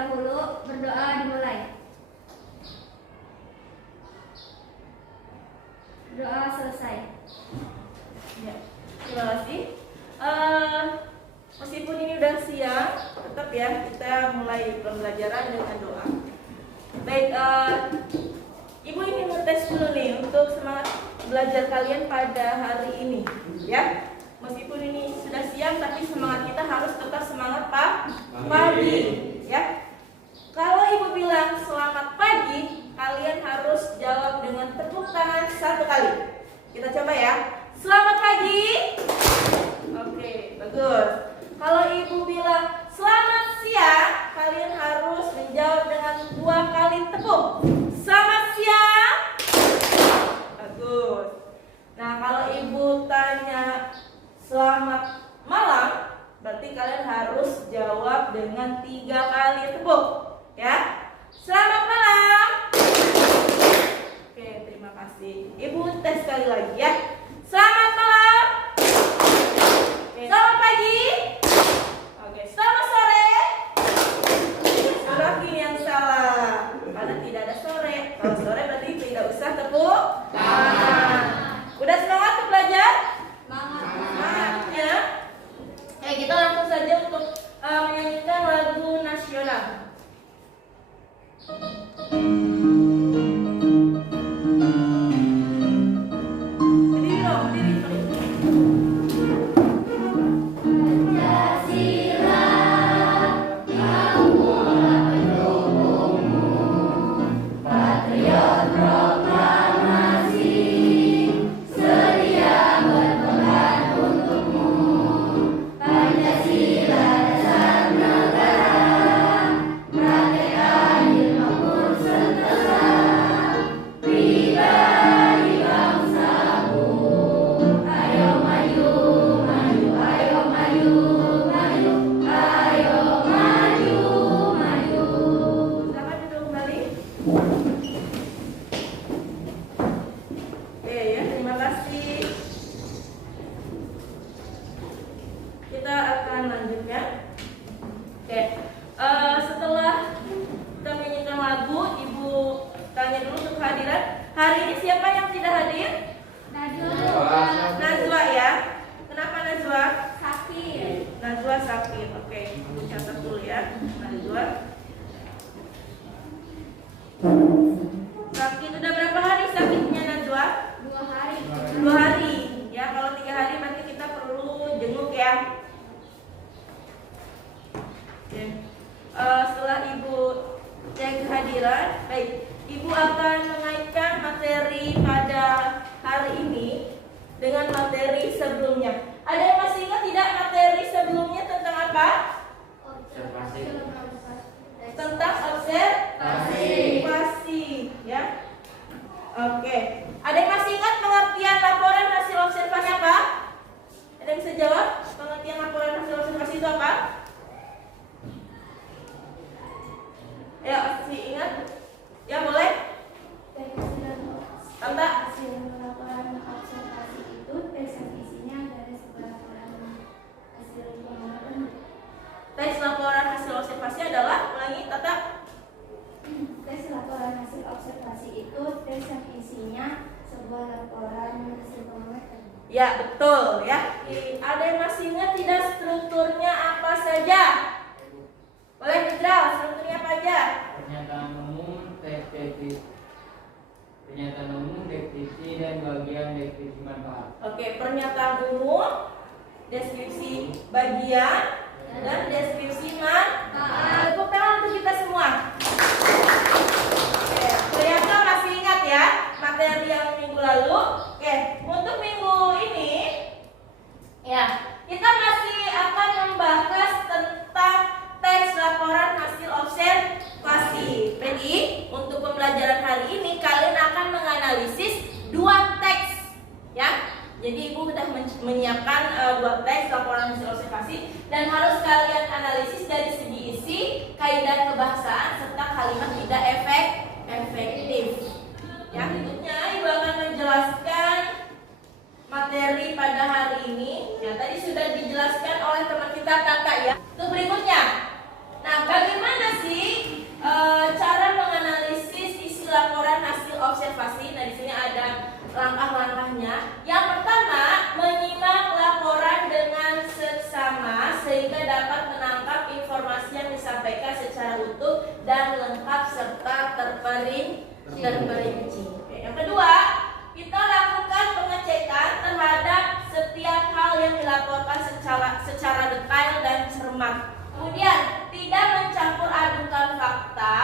dahulu, berdoa dimulai. Doa selesai. Ya, terima kasih. Meskipun ini udah siang, tetap ya kita mulai pembelajaran dengan doa. Baik, Ibu ingin ngetes dulu nih untuk semangat belajar kalian pada hari ini, ya. Meskipun ini sudah siang, tapi semangat kita harus tetap semangat pagi, ya. Kalau Ibu bilang selamat pagi, kalian harus jawab dengan tepuk tangan 1 kali. Kita coba ya. Selamat pagi. Oke, bagus. Kalau Ibu bilang selamat siang, kalian harus menjawab dengan 2 kali tepuk. Selamat siang. Bagus. Nah, kalau Ibu tanya selamat malam, berarti kalian harus jawab dengan 3 kali tepuk, ya. Selamat malam. Oke, terima kasih. Ibu tes sekali lagi ya. Selamat malam. Oke, selamat pagi. Oke, selamat sore. Sudah ini yang salah, karena tidak ada sore. Kalau sore berarti tidak usah tepuk tangan. Udah semangat untuk belajar? Semangat ya. Oke, kita langsung saja untuk menyanyikan lagu nasional. Berdiri dong, berdiri. Kita akan lanjutnya. Oke, setelah kita menyanyikan lagu, Ibu tanya dulu untuk kehadiran. Hari ini siapa yang tidak hadir? Najwa ya. Kenapa Najwa? Sakit. Najwa sakit. Oke, Ibu catat dulu ya. Najwa sakit. Udah berapa hari sakitnya Najwa? 2 hari. 2 hari. Ya, kalau 3 hari berarti kita perlu jenguk ya. Oke. Setelah Ibu cek kehadiran, baik, Ibu akan mengaitkan materi pada hari ini dengan materi sebelumnya. Ada yang masih ingat tidak materi sebelumnya tentang apa? Observasi. Tentang observasi, ya. Oke. Ada yang masih ingat pengertian laporan hasil observasi apa? Ada yang bisa jawab? Pengertian laporan hasil observasi itu apa? Ya, masih ingat? Ya, boleh? Tante? Hasil laporan observasi itu teks isinya dari sebuah laporan hasil pengamatan. Teks laporan hasil observasi adalah, ulangi, Tata. Tes laporan hasil observasi itu tes yang isinya sebuah laporan hasil pengamatan. Ya, betul ya. Ada yang masih ingat tidak strukturnya apa saja? Boleh Fitral, strukturnya apa aja? Pernyataan umum, deskripsi. Pernyataan umum, deskripsi dan bagian deskripsi manfaat. Oke, pernyataan umum, deskripsi bagian, dan deskripsi manfaat. Tepuk tangan untuk kita semua. Oke, ternyata masih ingat ya materi yang minggu lalu. Oke, untuk minggu ini ya, kita masih akan membahas tentang teks laporan hasil observasi. Jadi, untuk pembelajaran hari ini kalian akan menganalisis 2 teks ya. Jadi Ibu sudah menyiapkan 2 teks laporan hasil observasi dan harus kalian analisis dari segi isi, kaidah kebahasaan serta kalimat tidak efektif. Ya, berikutnya Ibu akan menjelaskan materi pada hari ini. Ya, tadi sudah dijelaskan oleh teman kita Tata ya. Untuk berikutnya. Nah, bagaimana sih terperinci. Oke, yang kedua, kita lakukan pengecekan terhadap setiap hal yang dilaporkan secara detail dan cermat. Kemudian, tidak mencampur adukan fakta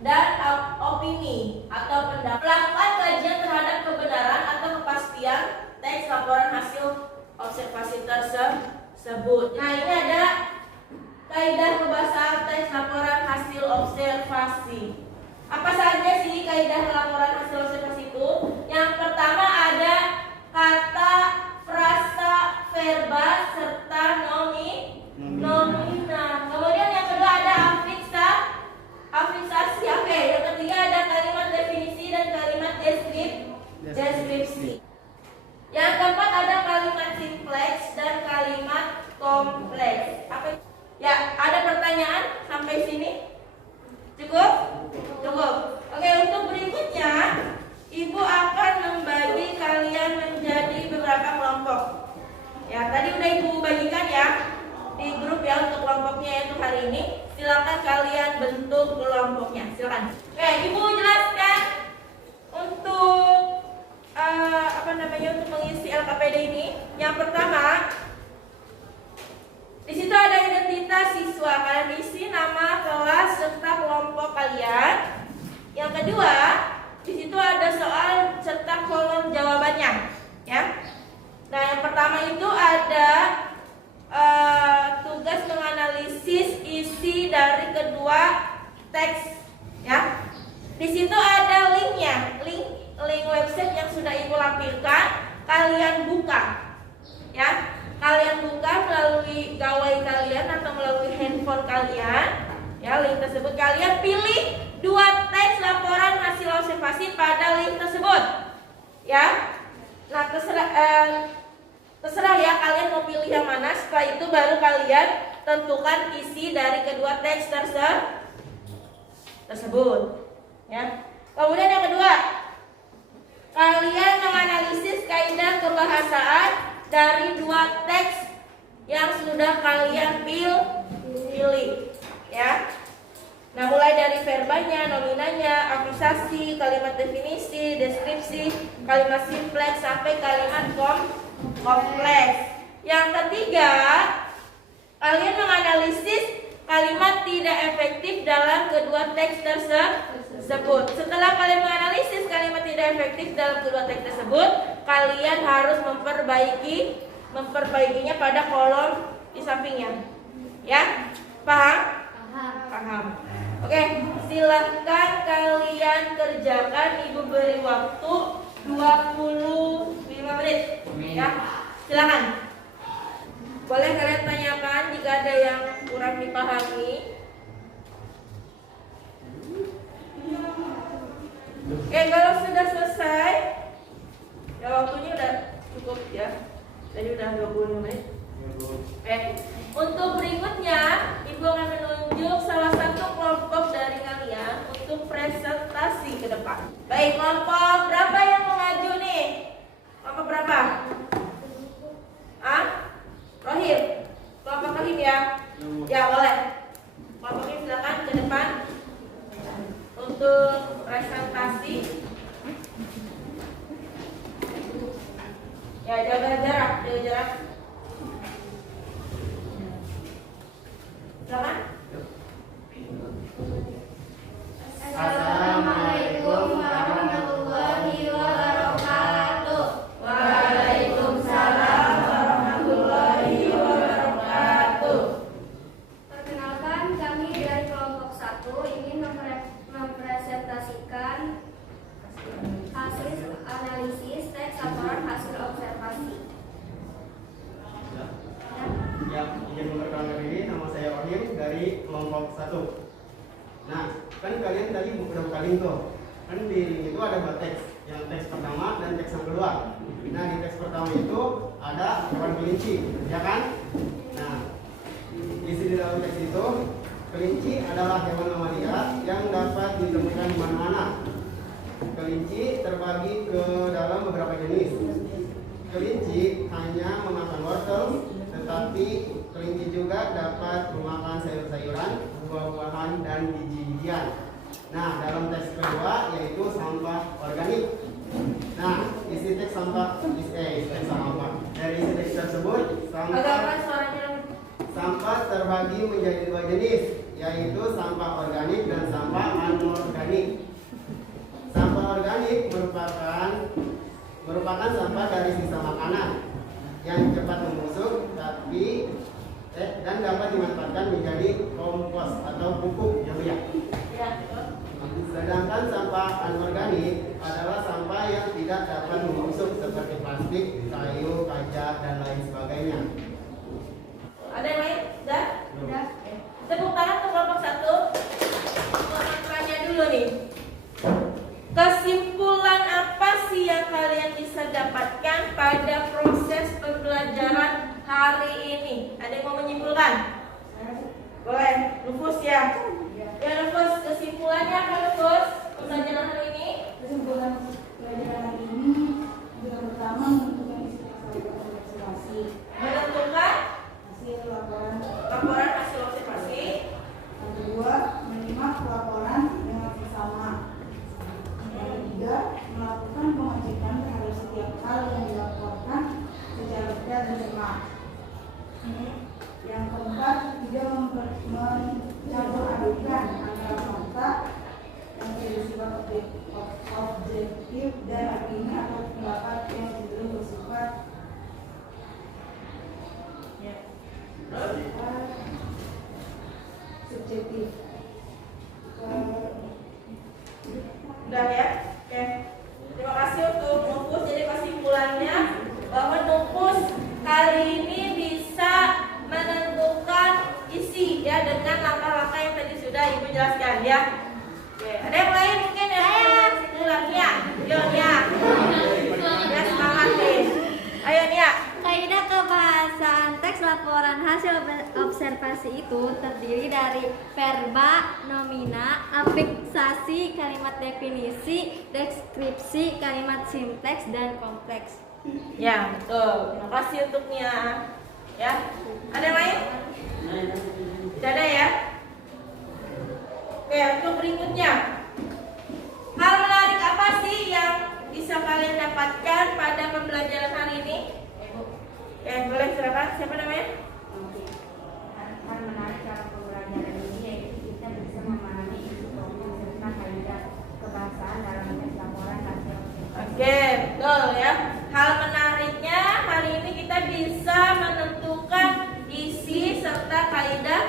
dan opini atau pendapat. Melakukan kajian terhadap kebenaran atau kepastian teks laporan hasil observasi tersebut. Nah, ini ada kaidah pembahasan teks laporan hasil observasi. Apa saja sih kaidah laporan hasil observasi itu? Yang pertama ada kata, frasa, verba, serta nomina. Kemudian yang kedua ada afiksasi. Oke, yang ketiga ada kalimat definisi dan kalimat deskripsi. Yang keempat ada kalimat simpleks dan kalimat kompleks. Apa? Ya, ada pertanyaan sampai sini? Cukup? Cukup. Oke, untuk berikutnya Ibu akan membagi kalian menjadi beberapa kelompok. Ya, tadi udah Ibu bagikan ya di grup ya untuk kelompoknya yaitu hari ini. Silakan kalian bentuk kelompoknya. Silakan. Oke, Ibu jelaskan untuk untuk mengisi LKPD ini. Yang pertama, di situ ada identitas siswa. Kalian isi nama, kelas, serta kelompok kalian. Yang kedua, di situ ada soal serta kolom jawabannya. Ya. Nah, yang pertama itu ada tugas menganalisis isi dari kedua teks. Ya. Di situ ada linknya, link website yang sudah Ibu lampirkan. Kalian buka, ya. Kalian buka melalui gawai kalian atau melalui handphone kalian, ya. Link tersebut kalian pilih dua teks laporan hasil observasi pada link tersebut, ya. Nah, terserah ya kalian mau pilih yang mana. Setelah itu baru kalian tentukan isi dari kedua teks tersebut, ya. Kemudian yang kedua, kalian menganalisis kaidah kebahasaan dari dua teks yang sudah kalian pilih, ya. Nah, mulai dari verbanya, nominanya, akusasi, kalimat definisi, deskripsi, kalimat simpleks sampai kalimat kompleks. Yang ketiga, kalian menganalisis kalimat tidak efektif dalam kedua teks tersebut. Setelah kalian menganalisis kalimat tidak efektif dalam kedua teks tersebut, kalian harus memperbaikinya pada kolom di sampingnya. Ya? Paham? Paham. Oke, silahkan kalian kerjakan. Ibu beri waktu 25 menit. Ya, silakan. Boleh kalian tanyakan jika ada yang kurang dipahami. Oke, kalau sudah selesai, ya waktunya udah cukup ya. Tadi udah 20 menit. Untuk berikutnya, Ibu akan menunjuk salah satu kelompok dari kalian untuk presentasi ke depan. Baik, kelompok berapa yang mau maju nih? Kelompok berapa? Rohim. Kelompok Rohim ya? Ya, boleh. Kelompok ini silakan ke depan untuk presentasi. Ya, jaga jarak. Silakan. Assalamualaikum warahmatullahi wabarakatuh. Waalaikumsalam warahmatullahi wabarakatuh. Perkenalkan, kami dari kelompok 1 ingin mempresentasikan hasil analisis teks laporan hasil observasi. Ya, izin memperkenalkan diri, nama saya Rohim dari kelompok 1. Nah, kan kalian tadi udah buka link tuh. Kan di link itu ada dua teks, yang teks pertama dan teks yang kedua. Nah, di teks pertama itu ada hewan kelinci, ya kan? Nah, isi di dalam teks itu, kelinci adalah hewan mamalia yang dapat ditemukan di mana-mana. Kelinci terbagi ke dalam beberapa jenis. Kelinci hanya memakan wortel, tetapi kelinci juga dapat memakan sayur-sayuran, buah-buahan, dan biji-bijian. Nah, dalam teks kedua yaitu sampah organik. Nah, isi teks sampah teks sampah. Dari isi teks tersebut, Agak keras suaranya. sampah terbagi menjadi dua jenis, yaitu sampah organik dan sampah anorganik. Sampah organik merupakan sampah dari sisa makanan yang cepat membusuk dan dapat dimanfaatkan menjadi kompos atau pupuk yang banyak. Ya, betul. Sedangkan sampah anorganik adalah sampah yang tidak dapat membusuk seperti plastik, kayu, kaca, dan lain sebagainya. Ada yang lain? Udah? Udah. Tepuk tangan untuk kelompok 1. Tanya dulu nih. Kesimpulan apa sih yang kalian bisa dapatkan pada proses pembelajaran hari ini? Ada yang mau menyimpulkan? Boleh, Nufus ya. Ya Nufus, kesimpulannya apa Nufus? Pembelajaran hari ini? Kesimpulan pelajaran hari ini yang pertama menentukan isi observasi, Menentukan hasil laporan. laporan hasil observasi. Yang kedua, menyimak laporan dengan seksama. Yang ketiga, melakukan pengecekan terhadap setiap hal yang dilaporkan secara detail dan cermat. Yang keempat, tidak mencampur adukan antara fakta yang bersifat objektif dan opini atau pendapat yang cenderung bersifat Ya. subjektif. Udah ya? Oke. Terima kasih untuk Nufus. Jadi kesimpulannya bahwa Nufus kali ini bisa menentukan isi ya dengan langkah-langkah yang tadi sudah Ibu jelaskan ya. Oke. Ada yang lain mungkin yang kesimpulan Nia? Yo Nia. Ya semangat nih. Ayo Nia. Kaidah kebahasaan teks laporan hasil observasi itu terdiri dari verba, nomina, afiksasi, kalimat definisi, deskripsi, kalimat sinteks, dan kompleks. Ya, betul. Terima kasih untuk Nia. Ya. Ada yang lain? Tidak ada ya? Oke, untuk berikutnya. Hal menarik apa sih yang bisa kalian dapatkan pada pembelajaran hari ini? Oke, boleh silakan. Siapa namanya? Hal menarik dalam pembelajaran ini yaitu kita bisa memahami isi topik serta kaidah kebahasaan dalam teks laporan hasil observasi. Oke, betul ya. Hal menariknya hari ini kita bisa menentukan isi serta kaidah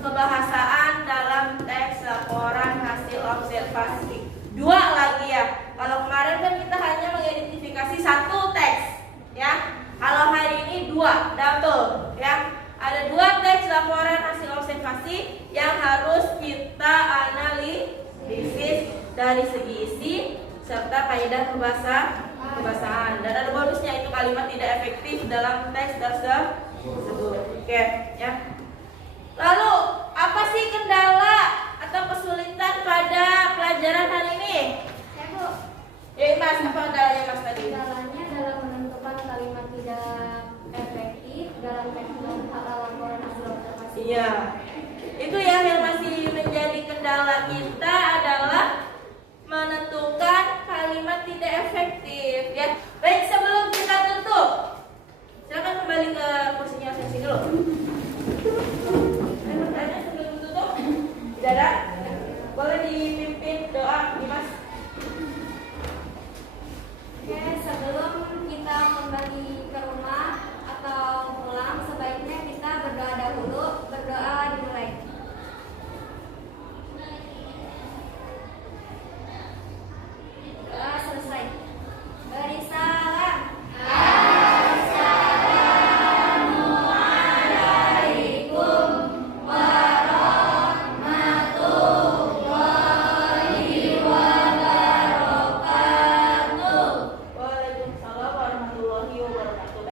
kebahasaan dalam teks laporan hasil observasi. Dua lagi ya. Kalau kemarin kan kita hanya mengidentifikasi satu teks, ya. Kalau hari ini dua, double, ya. Ada dua teks laporan hasil observasi yang harus kita analisis dari segi isi serta kaidah kebahasaan. Dan ada bonusnya, itu kalimat tidak efektif dalam teks tersebut. Oke, ya. Lalu apa sih kendala atau kesulitan pada pelajaran hari ini? Ya Bu, Ya Mas, apa kendalanya Mas tadi? kendalanya dalam menentukan kalimat tidak efektif dalam teks laporan hasil observasi. Iya. Itu ya yang masih menjadi kendala kita adalah menentukan kalimat tidak efektif ya. Baik, sebelum kita tutup, silakan kembali ke kursinya sesi dulu. Ada pertanyaan sebelum tutup? Tidak ada? Boleh dipimpin doa, Dimas. Oke, sebelum kita kembali